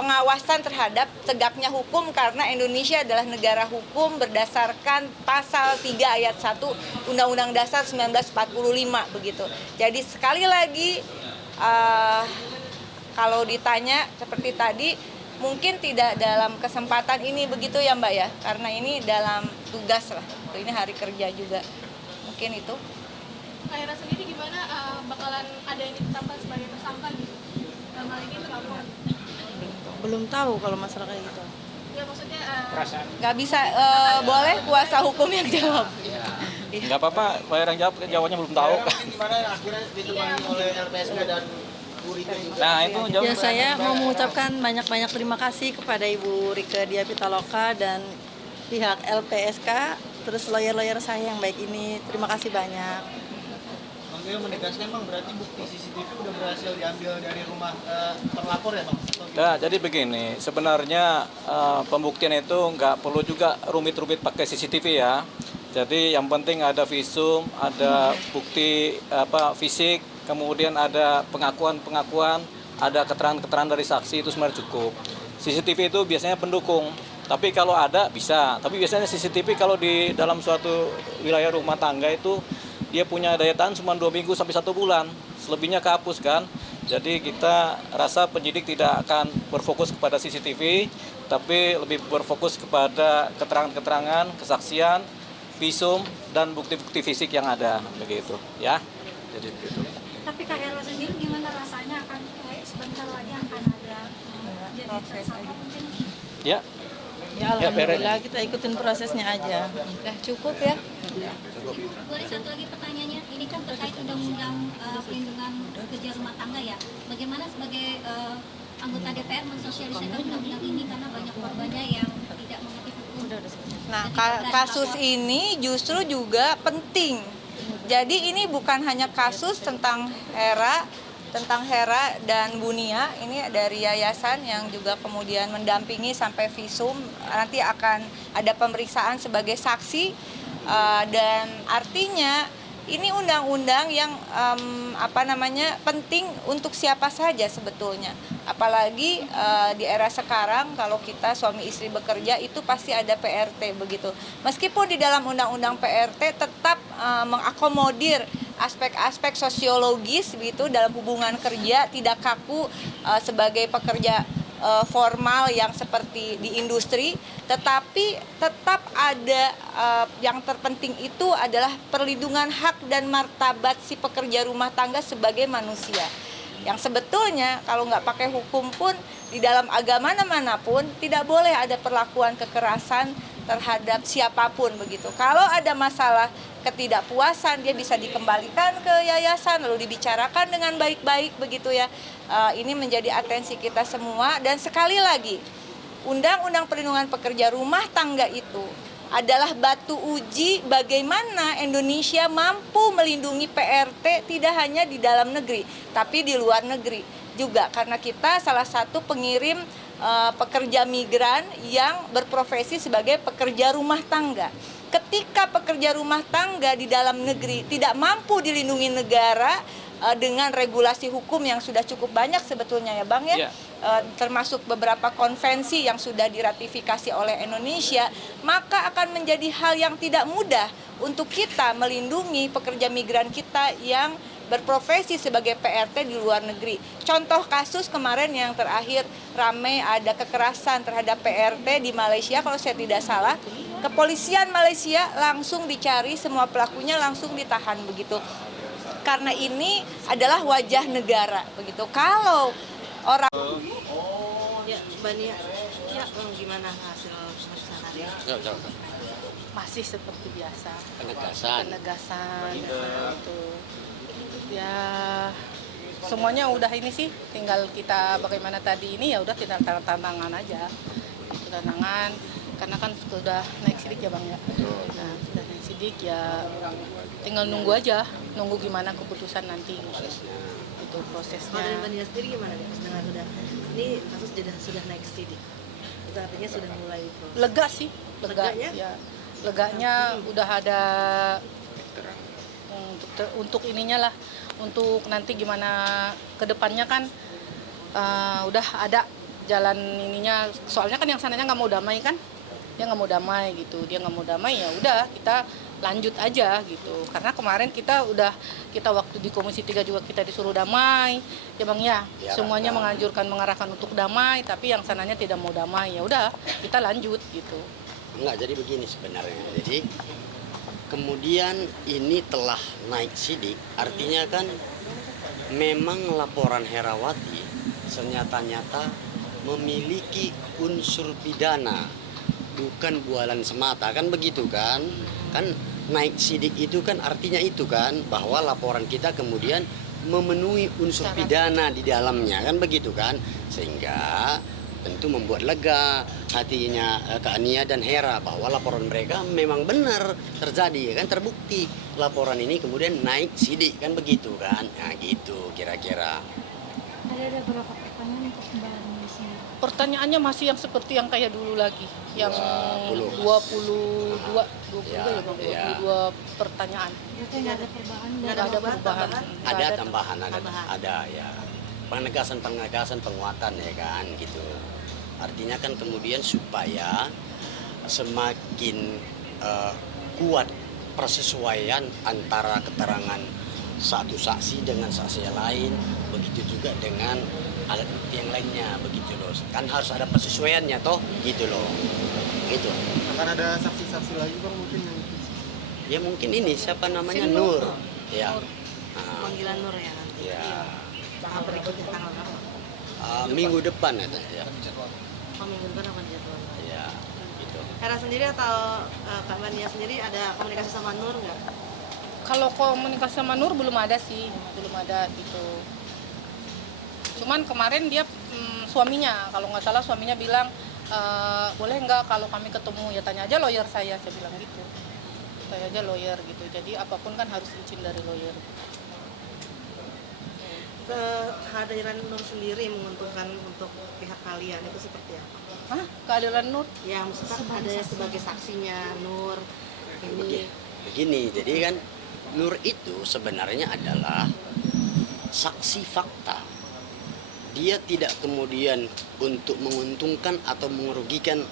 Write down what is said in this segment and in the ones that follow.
pengawasan terhadap tegaknya hukum karena Indonesia adalah negara hukum berdasarkan pasal 3 ayat 1 Undang-Undang Dasar 1945 begitu. Jadi sekali lagi kalau ditanya seperti tadi mungkin tidak dalam kesempatan ini begitu ya Mbak ya, karena ini dalam tugas lah, ini hari kerja juga, mungkin itu. Kak Hera sendiri gimana, bakalan ada yang ditetapkan sebagai tersangka gitu? Dalam hal ini terlapor. Belum tahu kalau masalah kayak gitu. Ya maksudnya Nggak bisa, boleh kuasa hukum yang jawab. Nggak apa-apa, Pak yang jawab, jawabannya belum tahu. Gimana akhirnya ditemani oleh LPSK dan Bu Rike juga? Nah itu jawab. Ya saya mau mengucapkan banyak-banyak terima kasih kepada Ibu Rike Diah Pitaloka dan pihak LPSK, terus lawyer-lawyer saya yang baik ini. Terima kasih banyak. Bang Geo menegaskan Bang, berarti bukti CCTV udah berhasil diambil dari rumah terlapor ya Bang? Ya, jadi begini, sebenarnya pembuktian itu nggak perlu juga rumit-rumit pakai CCTV ya. Jadi yang penting ada visum, ada bukti fisik, kemudian ada pengakuan-pengakuan, ada keterangan-keterangan dari saksi, itu sebenarnya cukup. CCTV itu biasanya pendukung, tapi kalau ada bisa. Tapi biasanya CCTV kalau di dalam suatu wilayah rumah tangga itu dia punya daya tahan cuma 2 minggu sampai 1 bulan, selebihnya kehapus kan. Jadi kita rasa penyidik tidak akan berfokus kepada CCTV, tapi lebih berfokus kepada keterangan-keterangan, kesaksian, visum, dan bukti-bukti fisik yang ada, begitu ya. Jadi begitu. Tapi Kak Hera sendiri gimana rasanya akan sebentar lagi akan ada jadi tersangka mungkin? Ya. Ya alhamdulillah kita ikutin prosesnya aja. Udah cukup ya. Boleh satu lagi pertanyaannya, ini kan terkait undang-undang perlindungan pekerja rumah tangga ya. Bagaimana sebagai anggota DPR mensosialisasikan undang-undang ini karena banyak korbannya yang tidak mengerti hukum. Nah, kasus ini justru juga penting. Jadi ini bukan hanya kasus tentang Hera dan Bunia, ini dari yayasan yang juga kemudian mendampingi sampai visum, nanti akan ada pemeriksaan sebagai saksi, dan artinya ini undang-undang yang penting untuk siapa saja sebetulnya. Apalagi di era sekarang kalau kita suami istri bekerja itu pasti ada PRT begitu. Meskipun di dalam undang-undang PRT tetap mengakomodir aspek-aspek sosiologis begitu dalam hubungan kerja, tidak kaku sebagai pekerja formal yang seperti di industri, tetapi tetap ada yang terpenting itu adalah perlindungan hak dan martabat si pekerja rumah tangga sebagai manusia. Yang sebetulnya kalau nggak pakai hukum pun di dalam agama manapun tidak boleh ada perlakuan kekerasan terhadap siapapun begitu. Kalau ada masalah ketidakpuasan dia bisa dikembalikan ke yayasan lalu dibicarakan dengan baik-baik begitu ya. Ini menjadi atensi kita semua dan sekali lagi Undang-Undang Perlindungan Pekerja Rumah Tangga itu adalah batu uji bagaimana Indonesia mampu melindungi PRT tidak hanya di dalam negeri tapi di luar negeri juga karena kita salah satu pengirim pekerja migran yang berprofesi sebagai pekerja rumah tangga. Ketika pekerja rumah tangga di dalam negeri tidak mampu dilindungi negara dengan regulasi hukum yang sudah cukup banyak sebetulnya ya Bang ya, termasuk beberapa konvensi yang sudah diratifikasi oleh Indonesia, maka akan menjadi hal yang tidak mudah untuk kita melindungi pekerja migran kita yang berprofesi sebagai PRT di luar negeri. Contoh kasus kemarin yang terakhir ramai ada kekerasan terhadap PRT di Malaysia kalau saya tidak salah. Kepolisian Malaysia langsung dicari, semua pelakunya langsung ditahan begitu. Karena ini adalah wajah negara begitu. Kalau orang Ya, Mbak Nia, ya gimana hasil pemeriksaan hari ini? Masih seperti biasa. Penegasan itu. Ya semuanya udah ini sih, tinggal kita bagaimana tadi ini ya udah kita tantangan aja. Tantangan karena kan sudah naik sidik ya Bang ya. Nah, sudah naik sidik ya tinggal nunggu aja, nunggu gimana keputusan nanti itu prosesnya. Kalau dari Mbak Nia sendiri gimana nih? Dengar udah ini kasus sudah naik sidik. Itu artinya sudah mulai proses. Lega sih, lega ya. Leganya udah ada untuk ininya lah, untuk nanti gimana kedepannya kan udah ada jalan ininya, soalnya kan yang sananya nggak mau damai kan, dia nggak mau damai gitu, dia nggak mau damai, ya udah kita lanjut aja gitu. Karena kemarin kita waktu di Komisi 3 juga kita disuruh damai ya Bang ya, semuanya mengarahkan untuk damai, tapi yang sananya tidak mau damai, ya udah kita lanjut gitu. Enggak, jadi begini sebenarnya. Jadi kemudian ini telah naik sidik, artinya kan memang laporan Herawati ternyata memiliki unsur pidana, bukan bualan semata, kan begitu kan? Kan naik sidik itu kan artinya itu kan, bahwa laporan kita kemudian memenuhi unsur pidana di dalamnya, kan begitu kan? Sehingga tentu membuat lega hatinya Kak Nia dan Hera bahwa laporan mereka memang benar terjadi, kan terbukti laporan ini kemudian naik sidik, kan begitu kan? Nah gitu kira-kira. Ada beberapa pertanyaan untuk Mbak Nisi. Pertanyaannya masih yang seperti yang kayak dulu lagi, yang 22 Ya, ya Bang, 22 pertanyaan. Berarti nggak ada perubahan. Nggak ada perubahan. Ada tambahan, ada ya. Penegasan, penguatan ya kan gitu. Artinya kan kemudian supaya semakin kuat persesuaian antara keterangan satu saksi dengan saksi yang lain, begitu juga dengan alat bukti yang lainnya, begitu loh. Kan harus ada persesuaiannya toh, gitu loh. Gitu. Akan ada saksi-saksi lagi Bang mungkin yang Ya mungkin ini siapa namanya, Si Nur. Nur. Ya. Panggilan Nur ya nanti. Ya. Tahap berikutnya tanggal berapa? Minggu depan katanya ya. Oh, minggu depan apa jadwal? Ya, gitu. Hera sendiri atau Kak Mania sendiri ada komunikasi sama Nur nggak? Kalau komunikasi sama Nur belum ada sih, belum ada gitu. Cuman kemarin dia suaminya, kalau nggak salah suaminya bilang, boleh nggak kalau kami ketemu, ya tanya aja lawyer saya bilang gitu. Saya aja lawyer gitu, jadi apapun kan harus izin dari lawyer. Kehadiran Nur sendiri menguntungkan untuk pihak kalian itu seperti apa? Hah? Keadilan Nur? Ya maksudnya ada sebagai saksinya Nur ini. Begini, jadi kan Nur itu sebenarnya adalah saksi fakta. Dia tidak kemudian untuk menguntungkan atau merugikan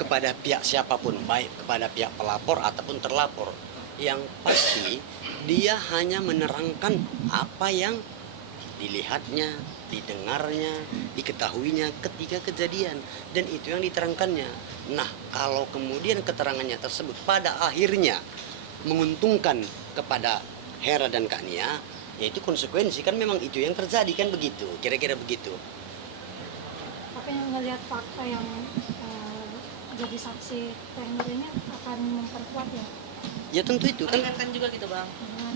kepada pihak siapapun, baik kepada pihak pelapor ataupun terlapor. Yang pasti dia hanya menerangkan apa yang dilihatnya, didengarnya, diketahuinya ketika kejadian, dan itu yang diterangkannya. Nah, kalau kemudian keterangannya tersebut pada akhirnya menguntungkan kepada Hera dan Kak Nia, yaitu konsekuensi, kan memang itu yang terjadi, kan begitu, kira-kira begitu. Tapi yang ngelihat fakta yang jadi saksi Teh Nur ini akan memperkuat ya. Ya tentu itu kan, Kan juga gitu Bang.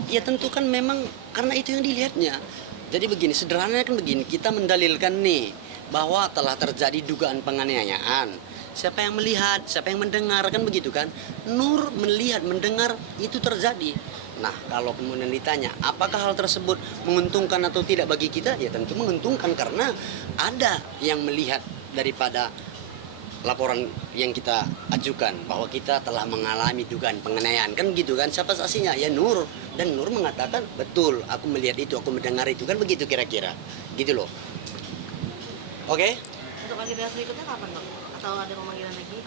ya tentu kan memang karena itu yang dilihatnya. Jadi begini, sederhananya kan begini, kita mendalilkan nih bahwa telah terjadi dugaan penganiayaan. Siapa yang melihat, siapa yang mendengar, kan begitu kan? Nur melihat, mendengar itu terjadi. Nah, kalau kemudian ditanya, apakah hal tersebut menguntungkan atau tidak bagi kita? Ya tentu menguntungkan karena ada yang melihat daripada laporan yang kita ajukan bahwa kita telah mengalami dugaan penganiayaan, kan gitu kan? Siapa saksinya? Ya Nur. Dan Nur mengatakan betul, aku melihat itu, aku mendengar itu, kan begitu kira-kira, gitu loh. Oke? Untuk agenda berikutnya kapan Bang? Atau ada pemanggilan lagi?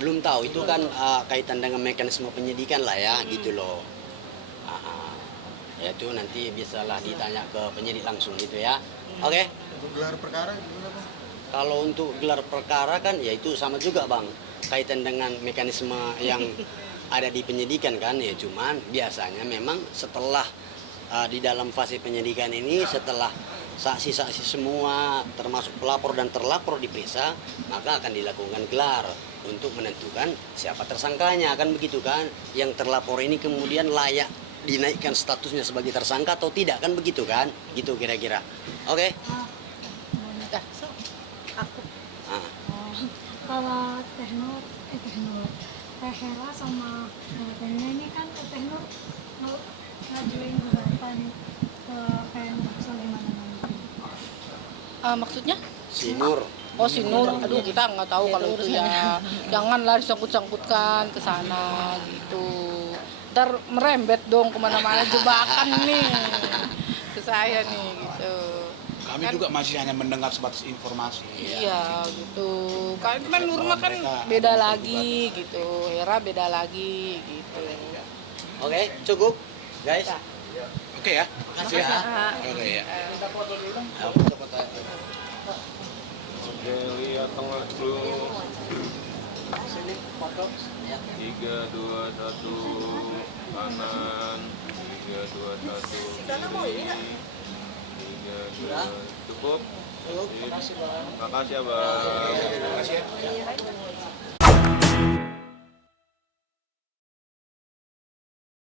Belum tahu, itu kan kaitan dengan mekanisme penyidikan lah ya, gitu loh. Ya itu nanti bisalah ditanya ke penyidik langsung gitu ya. Oke? untuk gelar perkara gimana Bang? Kalau untuk gelar perkara kan ya itu sama juga Bang, kaitan dengan mekanisme yang ada di penyidikan kan, ya cuman biasanya memang setelah di dalam fase penyidikan ini, setelah saksi-saksi semua termasuk pelapor dan terlapor diperiksa, maka akan dilakukan gelar untuk menentukan siapa tersangkanya, kan begitu kan. Yang terlapor ini kemudian layak dinaikkan statusnya sebagai tersangka atau tidak, kan begitu kan, gitu kira-kira. Oke? Aku Kalau Teh Nur, Teh Hera sama Teh Nia ini kan Teh Nur ngajuin gugatan ke PM Sulaiman. Maksudnya? Si Nur. Oh si Nur, aduh kita nggak tahu kalau itu ya. Janganlah disangkut-sangkutkan ke sana gitu. Ntar merembet dong kemana-mana, jebakan nih ke saya nih gitu. Kami juga masih hanya mendengar sebatas informasi. Iya gitu. Kan Nurma kan Mereka beda ada lagi gitu, Hera beda lagi gitu. Oke, cukup guys. Oke ya. Makasih ya. Oke ya. Oke, lihat tengah dulu. 3, 2, 1 kanan. 3, 2, 1 kiri. 3, 2, cukup. Makasih ya, Bang. Makasih ya.